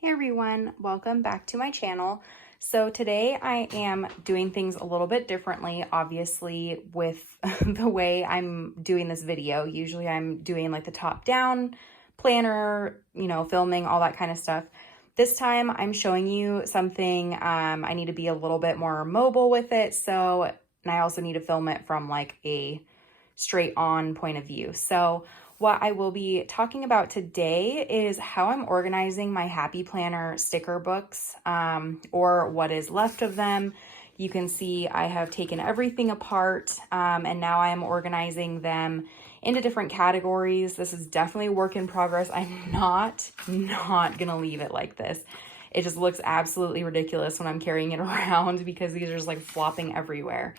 Hey everyone, welcome back to my channel. So today I am doing things a little bit differently, obviously, with the way I'm doing this video. Usually I'm doing like the top down planner, filming, all that kind of stuff. This time I'm showing you something. I need to be a little bit more mobile with it. And I also need to film it from like a straight on point of view. So what I will be talking about today is how I'm organizing my Happy Planner sticker books, or what is left of them. You can see I have taken everything apart, and now I am organizing them into different categories. This is definitely a work in progress. I'm not gonna leave it like this. It just looks absolutely ridiculous when I'm carrying it around because these are just like flopping everywhere.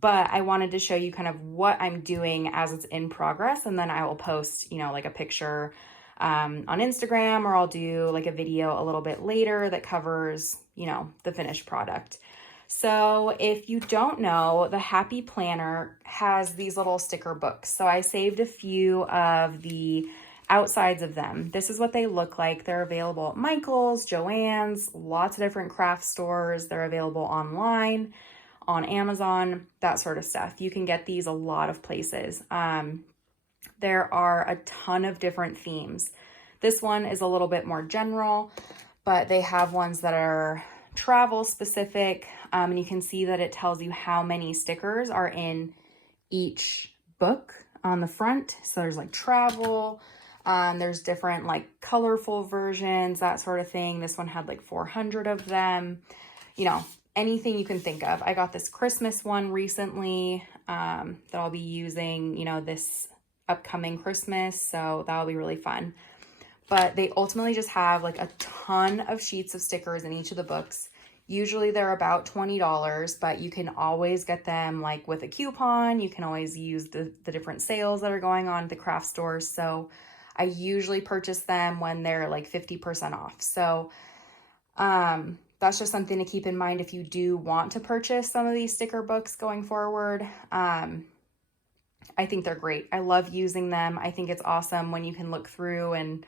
But I wanted to show you kind of what I'm doing as it's in progress, and then I will post, like a picture on Instagram, or I'll do like a video a little bit later that covers, the finished product. So if you don't know, the Happy Planner has these little sticker books. So I saved a few of the outsides of them. This is what they look like. They're available at Michael's, Joann's, lots of different craft stores. They're available online, on Amazon, that sort of stuff. You can get these a lot of places. There are a ton of different themes. This one is a little bit more general, but they have ones that are travel specific. And you can see that it tells you how many stickers are in each book on the front. So there's like travel, there's different like colorful versions, that sort of thing. This one had like 400 of them, anything you can think of. I got this Christmas one recently that I'll be using, this upcoming Christmas. So that'll be really fun. But they ultimately just have like a ton of sheets of stickers in each of the books. Usually they're about $20, but you can always get them like with a coupon. You can always use the different sales that are going on at the craft stores. So I usually purchase them when they're like 50% off. So, that's just something to keep in mind if you do want to purchase some of these sticker books going forward. I think they're great. I love using them. I think it's awesome when you can look through and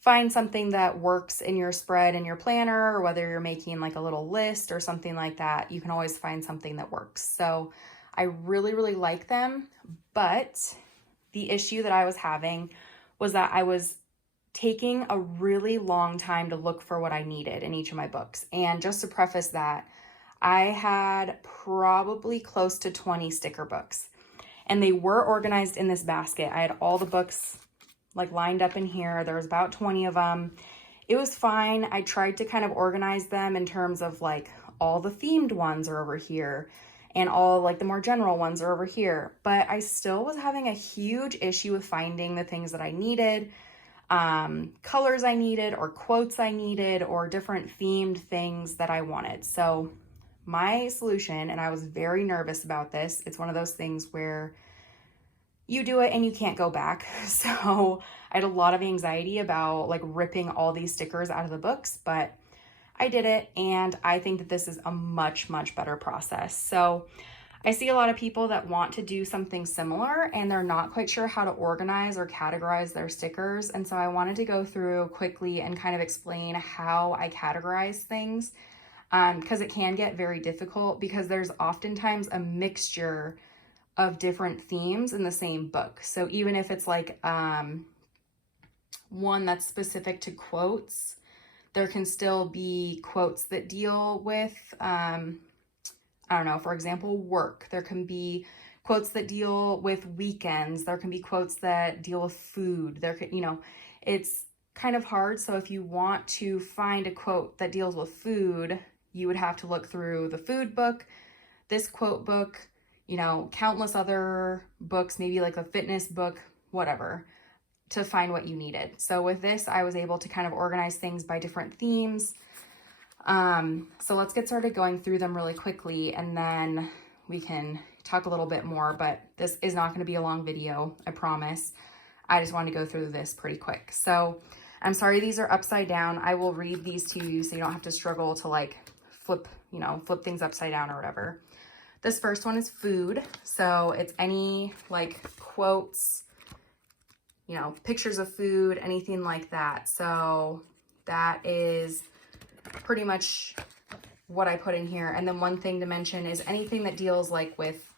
find something that works in your spread in your planner, or whether you're making like a little list or something like that, you can always find something that works. So I really, really like them. But the issue that I was having was that I was taking a really long time to look for what I needed in each of my books. And just to preface that, I had probably close to 20 sticker books, and they were organized in this basket. I had all the books like lined up in here. There was about 20 of them. It was fine. I tried to kind of organize them in terms of like all the themed ones are over here and all like the more general ones are over here. But I still was having a huge issue with finding the things that I needed, colors I needed, or quotes I needed, or different themed things that I wanted. So my solution, and I was very nervous about this, it's one of those things where you do it and you can't go back. So I had a lot of anxiety about like ripping all these stickers out of the books, but I did it, and I think that this is a much, much better process. So I see a lot of people that want to do something similar and they're not quite sure how to organize or categorize their stickers. And so I wanted to go through quickly and kind of explain how I categorize things, because it can get very difficult because there's oftentimes a mixture of different themes in the same book. So even if it's like one that's specific to quotes, there can still be quotes that deal with I don't know, for example, work. There can be quotes that deal with weekends. There can be quotes that deal with food. It's kind of hard. So if you want to find a quote that deals with food, you would have to look through the food book, this quote book, countless other books, maybe like a fitness book, whatever, to find what you needed. So with this, I was able to kind of organize things by different themes. So let's get started going through them really quickly, and then we can talk a little bit more, but this is not going to be a long video, I promise. I just want to go through this pretty quick. So I'm sorry these are upside down. I will read these to you so you don't have to struggle to like flip things upside down or whatever. This first one is food. So it's any like quotes, pictures of food, anything like that. So that is pretty much what I put in here. And then one thing to mention is anything that deals like with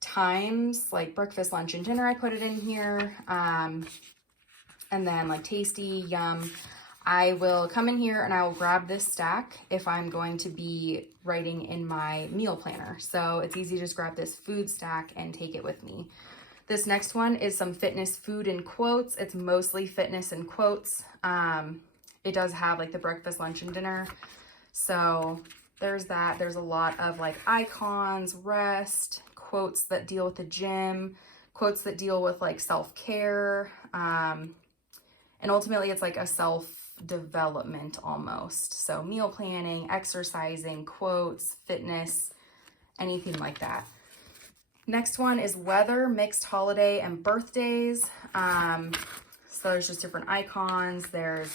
times, like breakfast, lunch, and dinner, I put it in here. And then like tasty, yum, I will come in here and I will grab this stack if I'm going to be writing in my meal planner. So it's easy to just grab this food stack and take it with me. This next one is some fitness food and quotes. It's mostly fitness and quotes. It does have like the breakfast, lunch, and dinner. So there's that. There's a lot of like icons, rest, quotes that deal with the gym, quotes that deal with like self-care. And ultimately it's like a self-development almost. So meal planning, exercising, quotes, fitness, anything like that. Next one is weather, mixed holiday, and birthdays. So there's just different icons. There's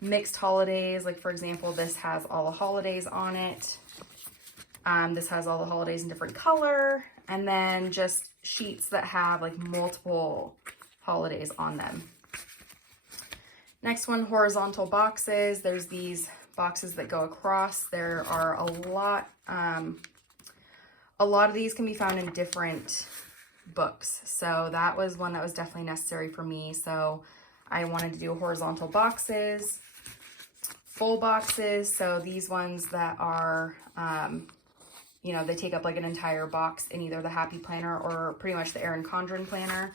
mixed holidays. Like for example, this has all the holidays on it. This has all the holidays in different color. And then just sheets that have like multiple holidays on them. Next one, horizontal boxes. There's these boxes that go across. There are a lot of these can be found in different books. So that was one that was definitely necessary for me. So I wanted to do horizontal boxes, full boxes. So these ones that are, you know, they take up like an entire box in either the Happy Planner or pretty much the Erin Condren Planner.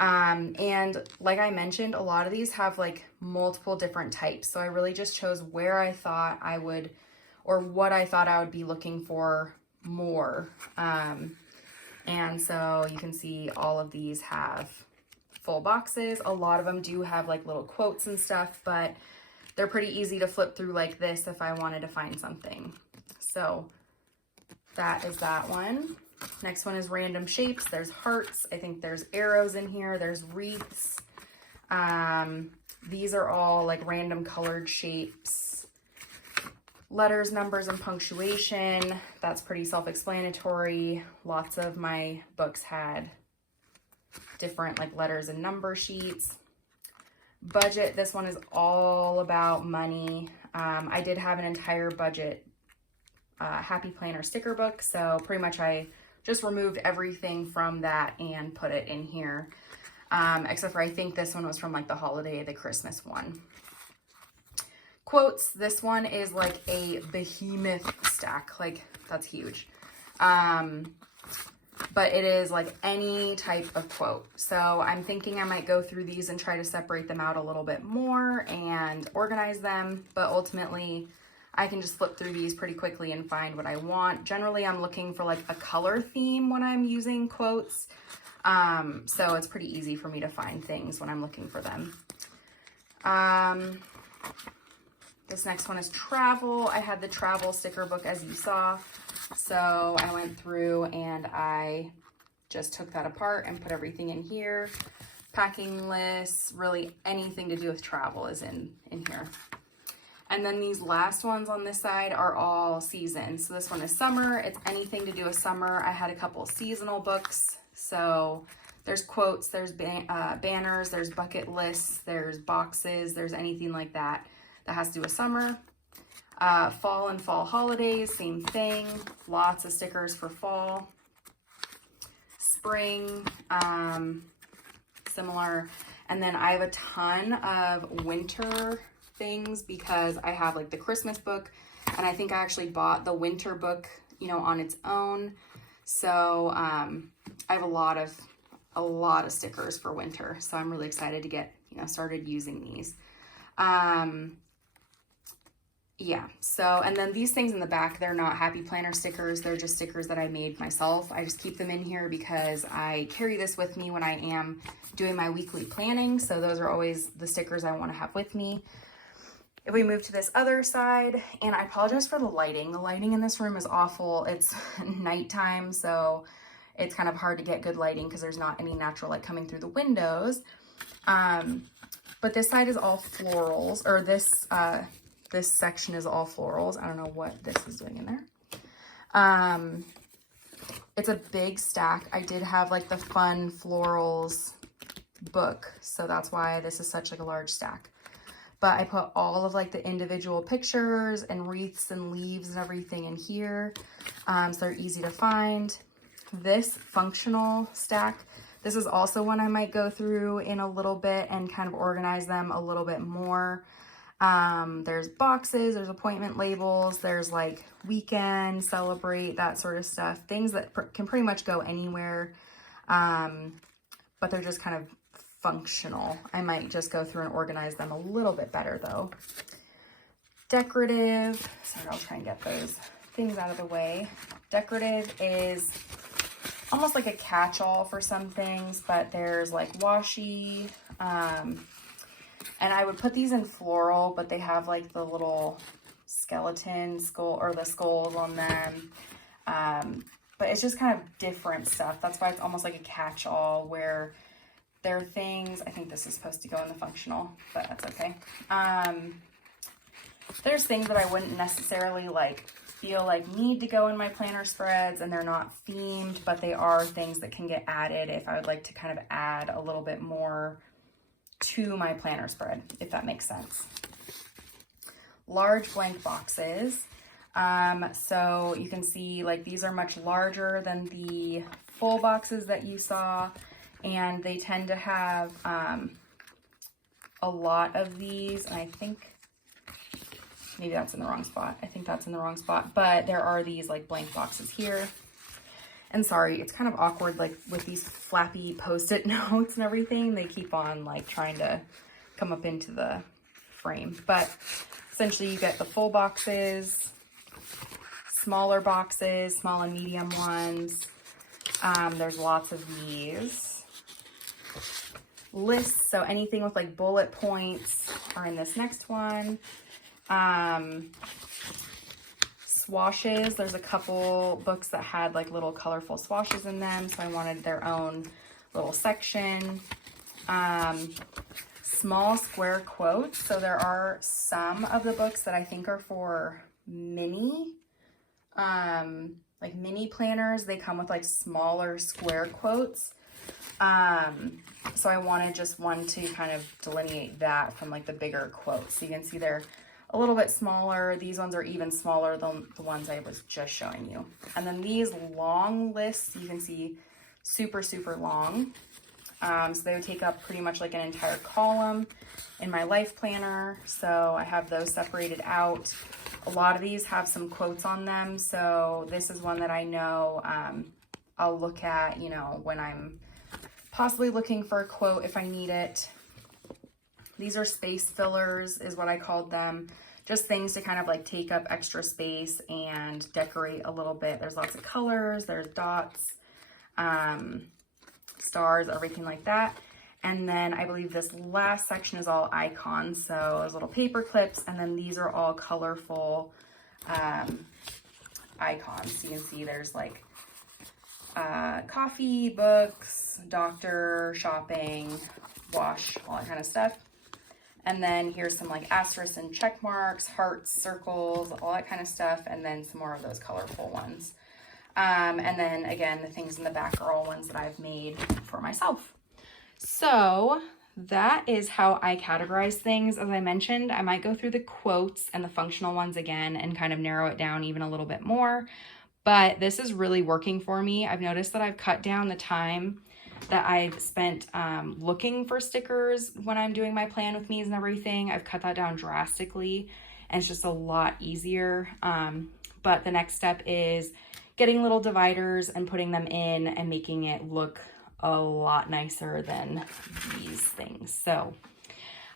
And like I mentioned, a lot of these have like multiple different types. So I really just chose where I thought I would, or what I thought I would be looking for more. And so you can see all of these have full boxes. A lot of them do have like little quotes and stuff, but they're pretty easy to flip through like this if I wanted to find something. So that is that one. Next one is random shapes. There's hearts. I think there's arrows in here. There's wreaths. These are all like random colored shapes. Letters, numbers, and punctuation. That's pretty self-explanatory. Lots of my books had different like letters and number sheets. Budget. This one is all about money. I did have an entire budget Happy Planner sticker book. So pretty much I just removed everything from that and put it in here. Except for I think this one was from like the holiday, the Christmas one. Quotes. This one is like a behemoth stack. Like that's huge. But it is like any type of quote. So I'm thinking I might go through these and try to separate them out a little bit more and organize them. But ultimately I can just flip through these pretty quickly and find what I want. Generally, I'm looking for like a color theme when I'm using quotes. So it's pretty easy for me to find things when I'm looking for them. This next one is travel. I had the travel sticker book as you saw. So I went through and I just took that apart and put everything in here. Packing lists, really anything to do with travel is in here. And then these last ones on this side are all season. So this one is summer. It's anything to do with summer. I had a couple seasonal books. So there's quotes, there's banners, there's bucket lists, there's boxes, there's anything like that that has to do with summer. Fall and fall holidays, same thing. Lots of stickers for fall. Spring, similar. And then I have a ton of winter things because I have like the Christmas book, and I think I actually bought the winter book, you know, on its own. So I have a lot of stickers for winter. So I'm really excited to get, you know, started using these. Yeah, so, and then these things in the back, they're not Happy Planner stickers. They're just stickers that I made myself. I just keep them in here because I carry this with me when I am doing my weekly planning. So those are always the stickers I want to have with me. If we move to this other side, and I apologize for the lighting. The lighting in this room is awful. It's nighttime, so it's kind of hard to get good lighting because there's not any natural light coming through the windows. But this side is all florals, or this section is all florals. I don't know what this is doing in there. It's a big stack. I did have like the fun florals book, so that's why this is such like a large stack. but I put all of like the individual pictures and wreaths and leaves and everything in here. So they're easy to find. This functional stack, this is also one I might go through in a little bit and kind of organize them a little bit more. There's boxes, there's appointment labels, there's like weekend, celebrate, that sort of stuff. Things that can pretty much go anywhere, but they're just kind of functional. I might just go through and organize them a little bit better though. Decorative, sorry, I'll try and get those things out of the way. Decorative is almost like a catch-all for some things, but there's like washi, and I would put these in floral, but they have like the little skeleton skull or the skulls on them. But it's just kind of different stuff. That's why it's almost like a catch-all, where there are things, I think this is supposed to go in the functional, but that's okay. There's things that I wouldn't necessarily like feel like need to go in my planner spreads, and they're not themed, but they are things that can get added if I would like to kind of add a little bit more to my planner spread, if that makes sense. Large blank boxes. So you can see like these are much larger than the full boxes that you saw, and they tend to have a lot of these, and I think maybe that's in the wrong spot. I think that's in the wrong spot, but there are these like blank boxes here. And sorry, it's kind of awkward, like with these flappy Post-it notes and everything, they keep on like trying to come up into the frame. But essentially you get the full boxes, smaller boxes, small and medium ones. There's lots of these. Lists, so anything with like bullet points are in this next one. Swashes, there's a couple books that had like little colorful swashes in them, so I wanted their own little section. Small square quotes, so there are some of the books that I think are for mini, like mini planners. They come with like smaller square quotes. So I wanted just one to kind of delineate that from like the bigger quotes. So you can see they're a little bit smaller. These ones are even smaller than the ones I was just showing you. And then these long lists, you can see super, super long. So they would take up pretty much like an entire column in my life planner. So I have those separated out. A lot of these have some quotes on them. So this is one that I know I'll look at, you know, when I'm possibly looking for a quote if I need it. These are space fillers is what I called them. Just things to kind of like take up extra space and decorate a little bit. There's lots of colors, there's dots, stars, everything like that. And then I believe this last section is all icons. So there's little paper clips, and then these are all colorful icons. So you can see there's like coffee, books, doctor, shopping, wash, all that kind of stuff. And then here's some like asterisks and check marks, hearts, circles, all that kind of stuff. And then some more of those colorful ones. And then again, the things in the back are all ones that I've made for myself. So that is how I categorize things. As I mentioned, I might go through the quotes and the functional ones again and kind of narrow it down even a little bit more. But this is really working for me. I've noticed that I've cut down the time that I've spent looking for stickers when I'm doing my plan with me's and everything. I've cut that down drastically, and it's just a lot easier. But the next step is getting little dividers and putting them in and making it look a lot nicer than these things. So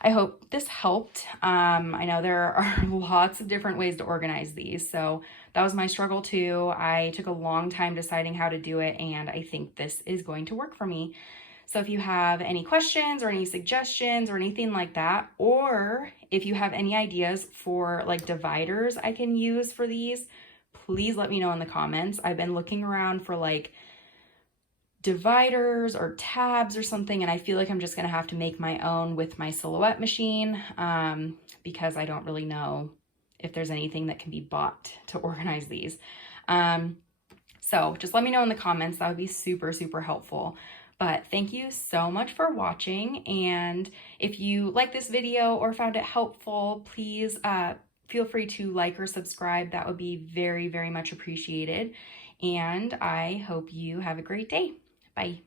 I hope this helped. I know there are lots of different ways to organize these, so that was my struggle too. I took a long time deciding how to do it, and I think this is going to work for me. So if you have any questions or any suggestions or anything like that, or if you have any ideas for like dividers I can use for these, please let me know in the comments. I've been looking around for like dividers or tabs or something, and I feel like I'm just gonna have to make my own with my Silhouette machine because I don't really know if there's anything that can be bought to organize these. So just let me know in the comments. That would be super, super helpful. But thank you so much for watching. And if you like this video or found it helpful, please feel free to like or subscribe. That would be very, very much appreciated. And I hope you have a great day. Bye.